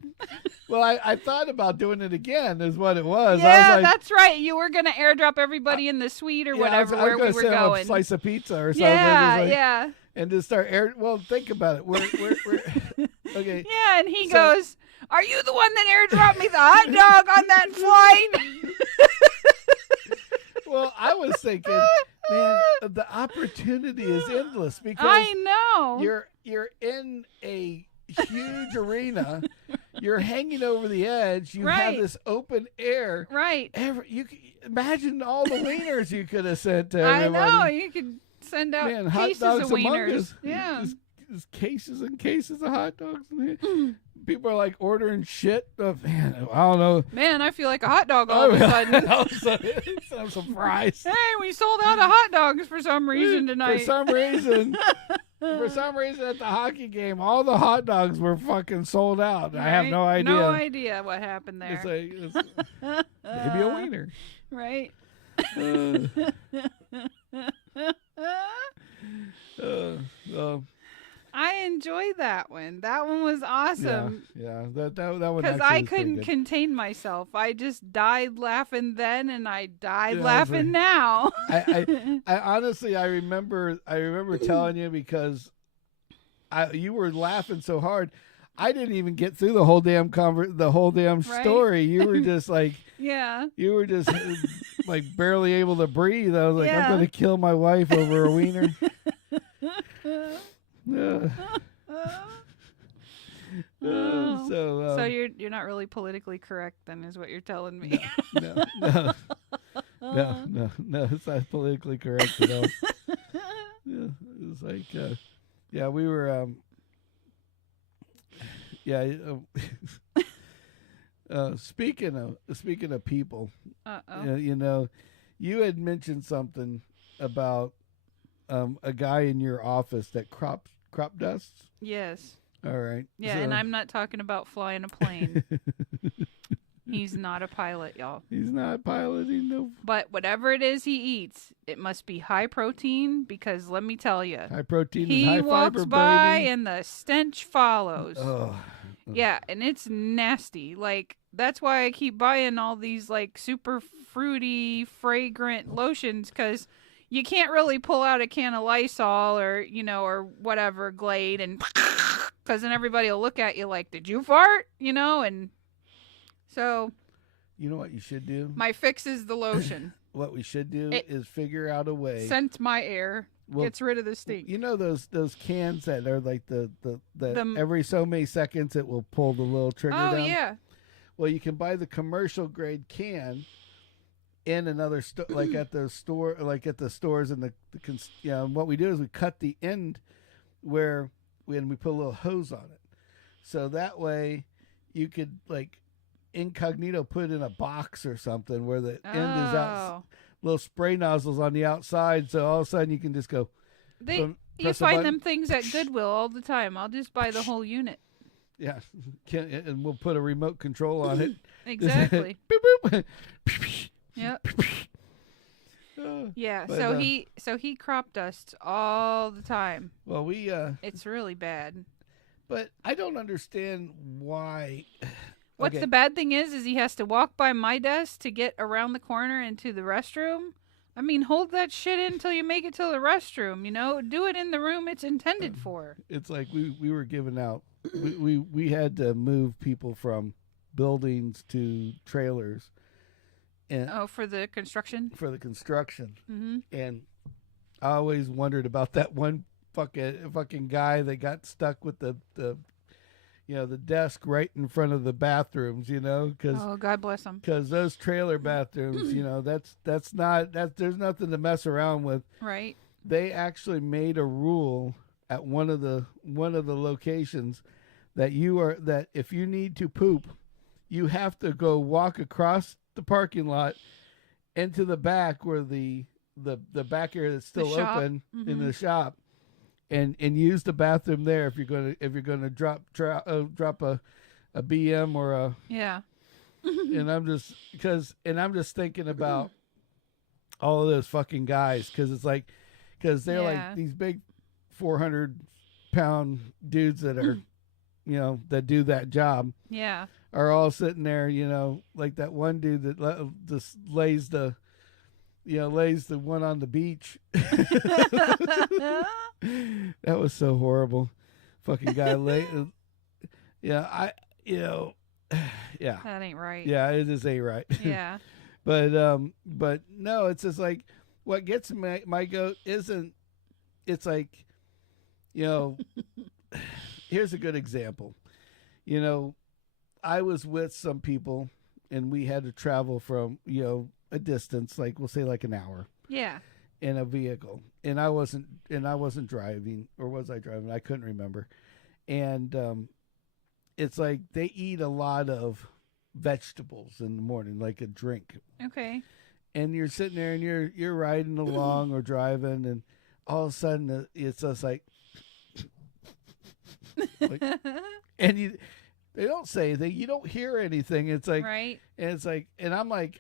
Well, I thought about doing it again. Is what it was. Yeah, I was like, that's right. You were gonna airdrop everybody in the suite or whatever I was where we were going. A slice of pizza or something. Yeah, yeah. And just start air. Well, think about it. We're okay. Yeah, and he goes, "Are you the one that airdropped me the hot dog on that flight?" Well, I was thinking, man, the opportunity is endless because I know you're in a huge arena. You're hanging over the edge. You have this open air. Right. You imagine all the wieners you could have sent to everybody. I know. You could send out cases of wieners. Yeah. Just cases and cases of hot dogs. People are like ordering shit. Oh, man, I don't know. Man, I feel like a hot dog all of a sudden. All of a sudden, I'm surprised. Hey, we sold out of hot dogs for some reason tonight. For some reason at the hockey game, all the hot dogs were fucking sold out. Right? I have no idea. No idea what happened there. It's maybe a wiener. Right. I enjoyed that one. That one was awesome. Yeah, that one. Because I couldn't contain myself. I just died laughing then, and I died laughing now. I honestly, I remember telling you because you were laughing so hard. I didn't even get through the whole damn story. You were just like, you were just like barely able to breathe. I was like, I'm going to kill my wife over a wiener. So you're not really politically correct, then, is what you're telling me. No, it's not politically correct at all. It's like, we were, speaking of people, you had mentioned something about a guy in your office that crop dusts. Yes. All right. Yeah, and I'm not talking about flying a plane. He's not a pilot, y'all. He's not piloting, no. But whatever it is he eats, it must be high protein, because let me tell you, high protein and high fiber, he walks by baby. And the stench follows. Oh. Yeah, and it's nasty. Like, that's why I keep buying all these like super fruity, fragrant lotions, because you can't really pull out a can of Lysol or whatever Glade, and because then everybody will look at you like, did you fart? And so. You know what you should do? My fix is the lotion. What we should do is figure out a way. Scent my air. Gets rid of the stink. You know those cans that are like the every so many seconds it will pull the little trigger down? Oh, yeah. Well, you can buy the commercial grade can in another store, like at the store, like at the stores, and and what we do is we cut the end when we put a little hose on it, so that way you could like incognito put it in a box or something where the end is out, little spray nozzles on the outside, so all of a sudden you can just go. You find them things at Goodwill all the time. I'll just buy the whole unit. Yeah, and we'll put a remote control on it. Exactly. Boop, boop. Yep. Yeah, But, so he crop dusts all the time. Well, it's really bad. But I don't understand why. What's the bad thing is he has to walk by my desk to get around the corner into the restroom. I mean, hold that shit in until you make it to the restroom, you know? Do it in the room it's intended for. It's like we were giving out. We had to move people from buildings to trailers. And for the construction? For the construction. Mm-hmm. And I always wondered about that one fucking guy that got stuck with the desk right in front of the bathrooms, because God bless him. Because those trailer bathrooms, there's nothing to mess around with. Right. They actually made a rule at one of the locations that if you need to poop, you have to go walk across the parking lot into the back where the back area that's still open in the shop. And use the bathroom there if you're gonna drop a BM or a and I'm just thinking about all of those fucking guys because they're like these big 400-pound dudes that are that do that job are all sitting there like that one dude that just lays the one on the beach. That was so horrible. Fucking guy yeah. That ain't right. Yeah, it just ain't right. Yeah. But no, it's just like what gets my goat isn't. It's like, here's a good example. I was with some people and we had to travel from a distance, like we'll say like an hour. Yeah. In a vehicle, and I wasn't driving, or was I driving? I couldn't remember. And it's like they eat a lot of vegetables in the morning, like a drink. Okay. And you're sitting there and you're riding along or driving, and all of a sudden it's just like and they don't say anything. You don't hear anything. It's like right. And it's like, and I'm like,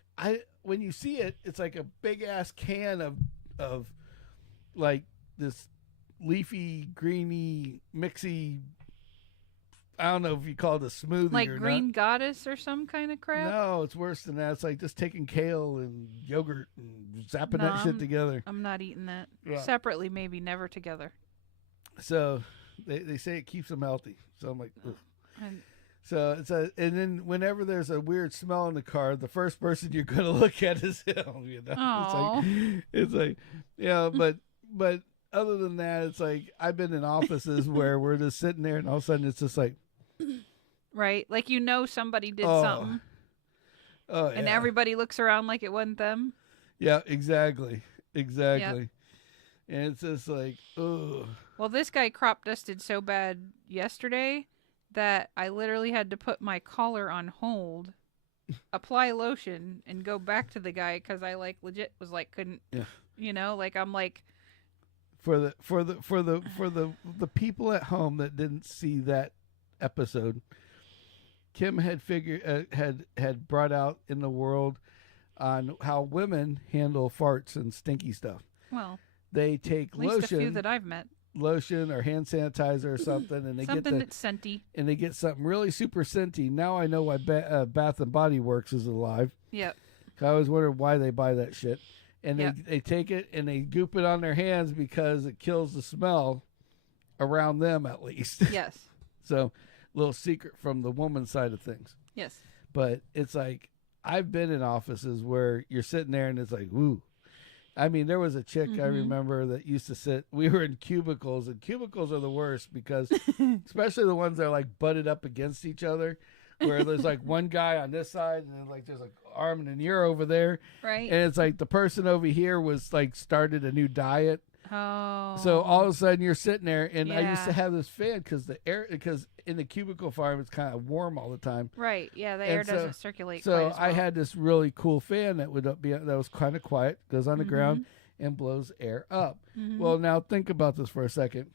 when you see it, it's like a big ass can of like this leafy, greeny, mixy. I don't know if you call it a smoothie like or green not. goddess or some kind of crap. No, it's worse than that. It's like just taking kale and yogurt and zapping that shit together. I'm not eating that. Yeah. Separately, maybe, never together. So they say it keeps them healthy. So I'm like, so and then whenever there's a weird smell in the car, the first person you're going to look at is him. It's like, but other than that, it's like I've been in offices where we're just sitting there, and all of a sudden it's just like, right, like somebody did something, and everybody looks around like it wasn't them. Yeah, exactly. Yep. And it's just like, ugh. Well, this guy crop dusted so bad yesterday that I literally had to put my collar on hold, apply lotion, and go back to the guy because I legit was couldn't, I'm like. For the people at home that didn't see that episode, Kim had had brought out in the world on how women handle farts and stinky stuff. Well, they take at least a few that I've met. Lotion or hand sanitizer or something, and they that's scenty, and they get something really super scenty. Now I know why Bath and Body Works is alive. Yep. I always wondered why they buy that shit, and they take it and they goop it on their hands because it kills the smell around them at least. Yes. So, little secret from the woman's side of things. Yes. But it's like I've been in offices where you're sitting there and it's like, ooh. I mean, there was a chick I remember that used to sit. We were in cubicles, and cubicles are the worst because, especially the ones that are butted up against each other, where there's one guy on this side and then there's arm and an ear over there, right? And it's the person over here was started a new diet. Oh. So all of a sudden you're sitting there, and I used to have this fan because in the cubicle farm it's kind of warm all the time. Right. Yeah, the air doesn't circulate. So quite as well. I had this really cool fan that was kind of quiet, goes on the ground and blows air up. Well, now think about this for a second.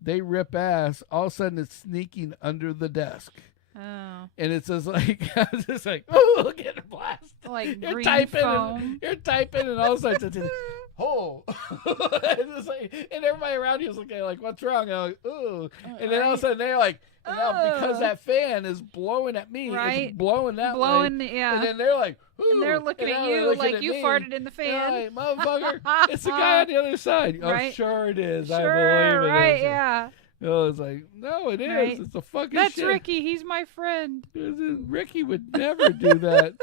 They rip ass. All of a sudden it's sneaking under the desk. Oh. And it's just like, I was just like, oh, get a blast. Like you're green typing foam. you're typing and all of a sudden, oh. And everybody around you is looking like, what's wrong? And I'm like, ooh. And then all of a sudden they're like, now because that fan is blowing at me, it's blowing that way. Yeah. And then they're like, ooh. And they're looking at you like you farted in the fan. Like, motherfucker, it's the guy on the other side. Right? Oh, sure it is. Sure, I believe it right, is. yeah. Oh, it's like, no, it is. Right. It's a fucking That's shit. Ricky. He's my friend. Ricky would never do that.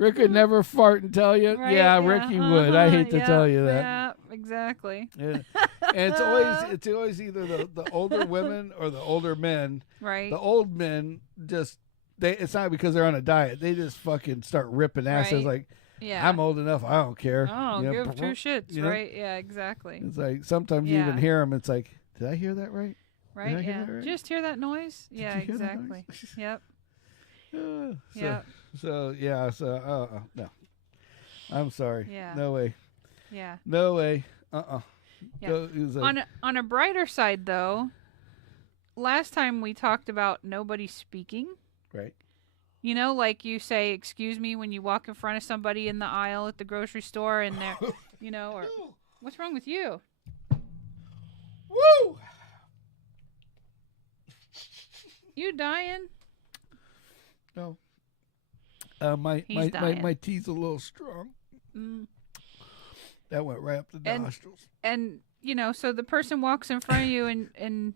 Rick would never fart and tell you. Right, yeah, Ricky would. I hate to tell you that. Yeah, exactly. Yeah. And it's always either the older women or the older men. Right. The old men just it's not because they're on a diet. They just fucking start ripping asses like, yeah. I'm old enough. I don't care. I don't give two shits. Right. Yeah, exactly. It's like sometimes you even hear them. It's like, did I hear that right? Right. Yeah. Did you just hear that noise? Yeah, exactly. Yep. So no. I'm sorry. Yeah. No way. Yeah. No way. Yeah. On a brighter side, though, last time we talked about nobody speaking. Right. You know, like you say, excuse me, when you walk in front of somebody in the aisle at the grocery store and they're, you know, or what's wrong with you? Woo! You dying? No. My tea's a little strong. Mm. That went right up the nostrils. And, you know, so the person walks in front of you and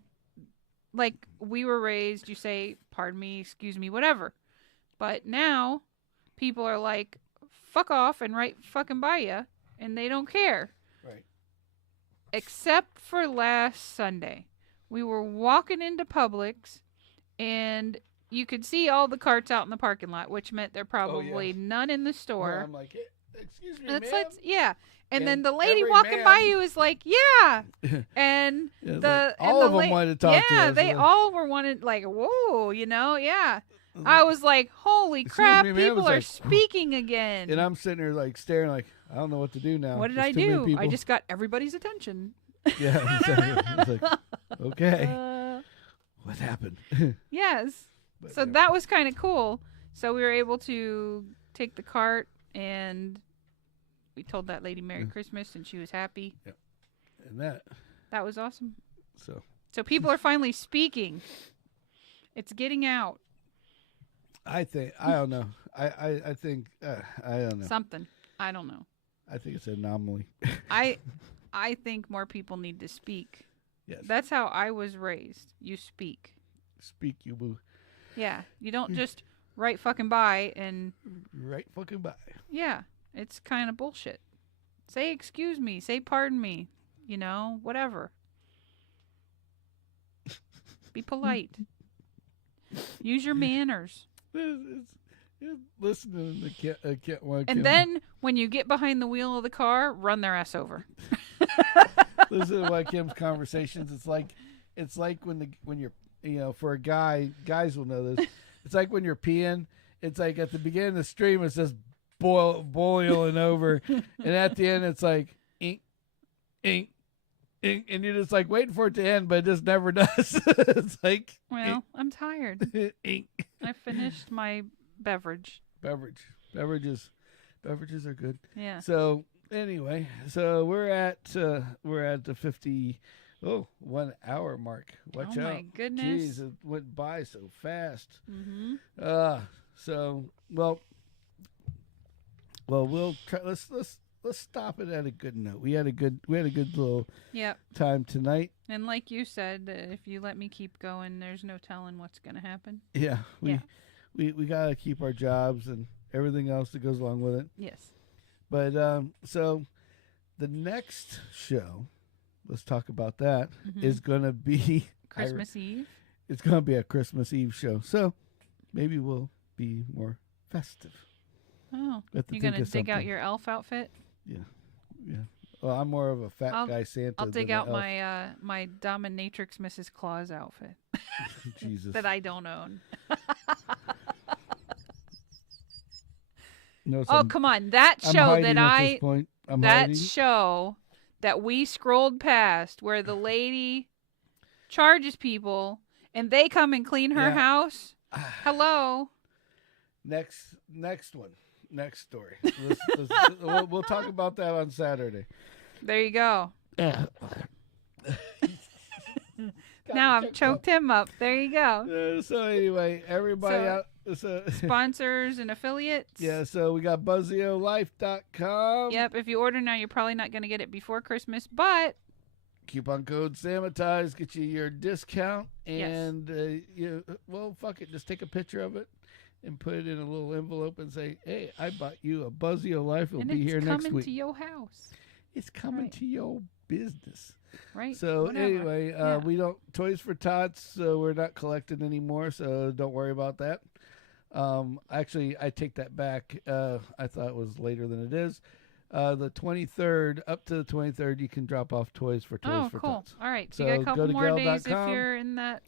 like we were raised, you say, pardon me, excuse me, whatever. But now people are like, fuck off and right fucking by you, and they don't care. Right. Except for last Sunday. We were walking into Publix, and you could see all the carts out in the parking lot, which meant there probably none in the store. I'm like, excuse me, ma'am. And then the lady walking by you is like, yeah. And all of them wanted to talk to us. Yeah, they all were wanted, like, whoa, you know, yeah. I was like, holy crap, people are speaking again. And I'm sitting there like staring like, I don't know what to do now. What did I do? I just got everybody's attention. Yeah, exactly. It's like, okay. What happened? Yes. So that was kind of cool. So we were able to take the cart and we told that lady Merry Christmas and she was happy. Yep. And that was awesome. So people are finally speaking. It's getting out. I don't know. I think I don't know. Something. I don't know. I think it's an anomaly. I think more people need to speak. Yes. That's how I was raised. You speak. Speak, you boo. Yeah. You don't just right fucking by and... Right fucking by. Yeah. It's kind of bullshit. Say excuse me. Say pardon me. You know, whatever. Be polite. Use your manners. Listening to and then when you get behind the wheel of the car, run their ass over. Listen to White Kim's conversations. It's like when you're, you know, for a guy, guys will know this. It's like when you're peeing. It's like at the beginning of the stream, it's just boiling over, and at the end, it's like ink, ink, ink, and you're just like waiting for it to end, but it just never does. It's like, well, ink. I'm tired. Ink. I finished my beverage. Beverages are good. Yeah. So anyway, we're at the 1 hour mark. Watch out! Oh my goodness! Jeez, it went by so fast. Mm-hmm. Well, we'll try. Let's stop it at a good note. We had a good little time tonight. And like you said, if you let me keep going, there's no telling what's going to happen. Yeah, we gotta keep our jobs and everything else that goes along with it. Yes. But so the next show, let's talk about that, is going to be Christmas Eve. It's going to be a Christmas Eve show. So maybe we'll be more festive. Oh, you're going to dig out your elf outfit? Yeah. Well, I'm more of a fat guy Santa. I'll dig out my dominatrix Mrs. Claus outfit. Jesus. That I don't own. No, oh, come on. That show show that we scrolled past where the lady charges people and they come and clean her house. Hello. Next one. Next story. We'll talk about that on Saturday. There you go. Yeah. Now I've choked him up. There you go. So anyway, everybody out. Sponsors and affiliates. Yeah, so we got BuzzioLife.com. Yep, if you order now, you're probably not going to get it before Christmas, but coupon code Samatize get you your discount. And, fuck it. Just take a picture of it and put it in a little envelope and say, hey, I bought you a Buzzio Life. It'll be here next week. It's coming to your house. It's coming to your business. Right. So anyway, we don't Toys for Tots, so we're not collecting anymore, so don't worry about that. Actually, I take that back. I thought it was later than it is. The 23rd, up to the 23rd, you can drop off toys for Tots. All right. So you got a couple more days if you're in that.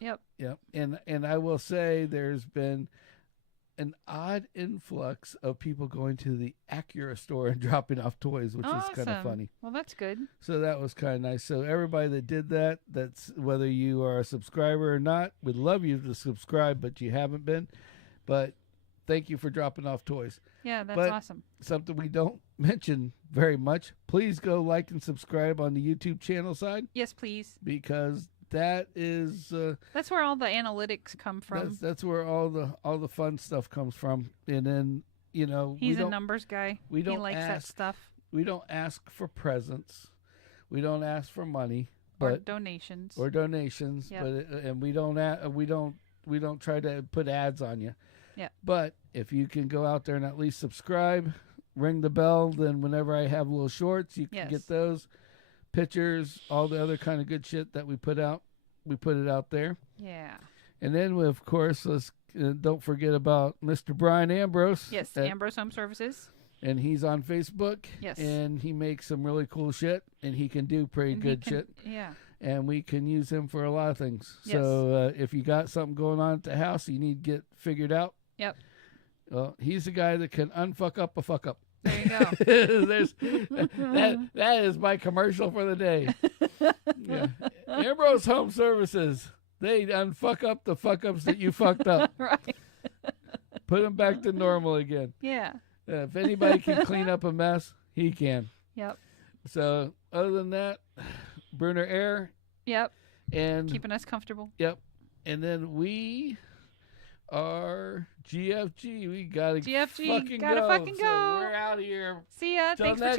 Yep. And I will say there's been an odd influx of people going to the Acura store and dropping off toys, which is kind of funny. Well, that's good. So that was kind of nice. So everybody that did that, that's whether you are a subscriber or not, we'd love you to subscribe, but you haven't been. But thank you for dropping off toys. Yeah, that's awesome. Something we don't mention very much. Please go like and subscribe on the YouTube channel side. Yes, please. Because that is that's where all the analytics come from. That's where all the fun stuff comes from. And then he's a numbers guy. He likes that stuff. We don't ask for presents. We don't ask for money or donations. Yep. And we don't try to put ads on you. Yeah. But if you can go out there and at least subscribe, ring the bell, then whenever I have little shorts, you can get those. Pictures, all the other kind of good shit that we put out. We put it out there. Yeah. And then, of course, let's don't forget about Mr. Brian Ambrose. Yes, Ambrose Home Services. And he's on Facebook. Yes. And he makes some really cool shit, and he can do pretty good shit. Yeah. And we can use him for a lot of things. Yes. So if you got something going on at the house you need to get figured out. Yep. Well, he's the guy that can unfuck up a fuck up. There you go. that is my commercial for the day. Yeah. Ambrose Home Services. They unfuck up the fuck ups that you fucked up. Right. Put them back to normal again. Yeah. If anybody can clean up a mess, he can. Yep. So other than that, Brunner Air. Yep. And keeping us comfortable. Yep. And then we are GFG. We gotta fucking go. So we're out of here. See ya. Thanks for tuning in.